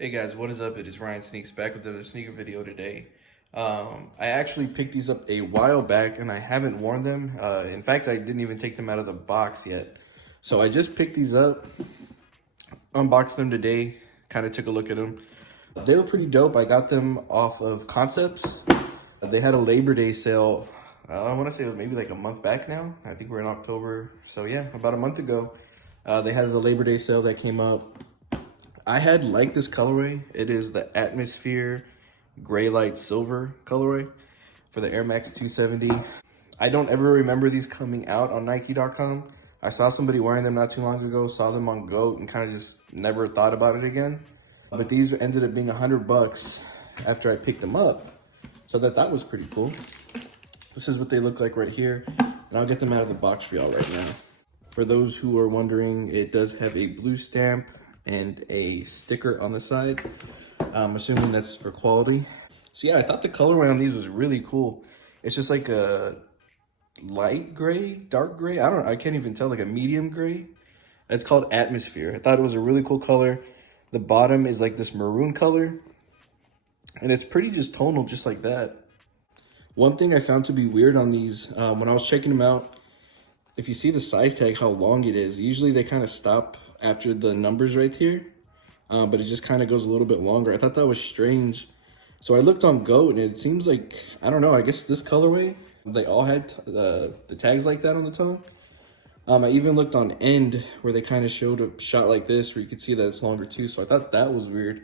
Hey guys, what is up? It is Ryan Sneaks back with another sneaker video today. I actually picked these up a while back and I haven't worn them. In fact, I didn't even take them out of the box yet. So I just picked these up, unboxed them today, kind of took a look at them. They were pretty dope. I got them off of Concepts. They had a Labor Day sale. I want to say it was maybe like a month back now. I think we're in October. So yeah, about a month ago, they had the Labor Day sale that came up. I had liked this colorway. It is the Atmosphere Gray Light Silver colorway for the Air Max 270. I don't ever remember these coming out on Nike.com. I saw somebody wearing them not too long ago, saw them on GOAT, and kind of just never thought about it again. But these ended up being $100 after I picked them up. So that was pretty cool. This is what they look like right here. And I'll get them out of the box for y'all right now. For those who are wondering, it does have a blue stamp and a sticker on the side. I'm assuming that's for quality. So yeah, I thought the colorway on these was really cool. It's just like a light gray, dark gray. I can't even tell, like a medium gray. It's called Atmosphere. I thought it was a really cool color. The bottom is like this maroon color. And it's pretty just tonal, just like that. One thing I found to be weird on these, when I was checking them out, if you see the size tag, how long it is, usually they kind of stop after the numbers right here, but it just kind of goes a little bit longer. I thought that was strange. So I looked on GOAT and it seems like, I don't know, I guess this colorway, they all had the tags like that on the tongue. I even looked on End where they kind of showed a shot like this where you could see that it's longer too. So I thought that was weird.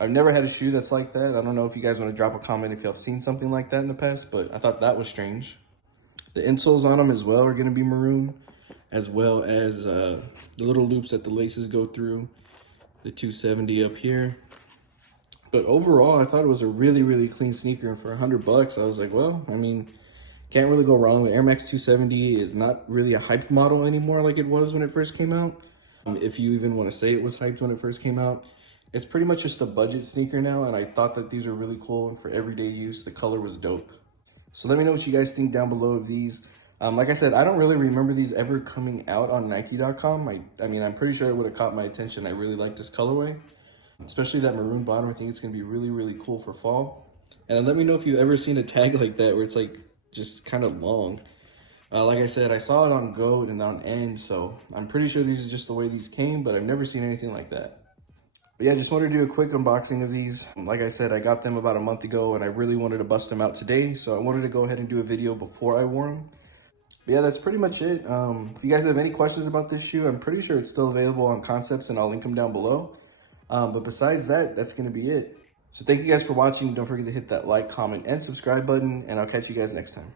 I've never had a shoe that's like that. I don't know if you guys want to drop a comment if you have seen something like that in the past, but I thought that was strange. The insoles on them as well are going to be maroon, as well as the little loops that the laces go through, the 270 up here. But overall, I thought it was a really, really clean sneaker. And for $100, I was like, well, I mean, can't really go wrong. The Air Max 270 is not really a hyped model anymore like it was when it first came out. If you even want to say it was hyped when it first came out. It's pretty much just a budget sneaker now, and I thought that these were really cool. And for everyday use, the color was dope. So let me know what you guys think down below of these. Like I said, I don't really remember these ever coming out on Nike.com. I mean, I'm pretty sure it would have caught my attention. I really like this colorway, especially that maroon bottom. I think it's going to be really, really cool for fall. And let me know if you've ever seen a tag like that where it's like just kind of long. Like I said, I saw it on GOAT and on End, so I'm pretty sure these are just the way these came, but I've never seen anything like that. But yeah, just wanted to do a quick unboxing of these. Like I said, I got them about a month ago and I really wanted to bust them out today. So I wanted to go ahead and do a video before I wore them. But yeah, that's pretty much it. If you guys have any questions about this shoe, I'm pretty sure it's still available on Concepts and I'll link them down below. But besides that, that's going to be it. So thank you guys for watching. Don't forget to hit that like, comment, and subscribe button, and I'll catch you guys next time.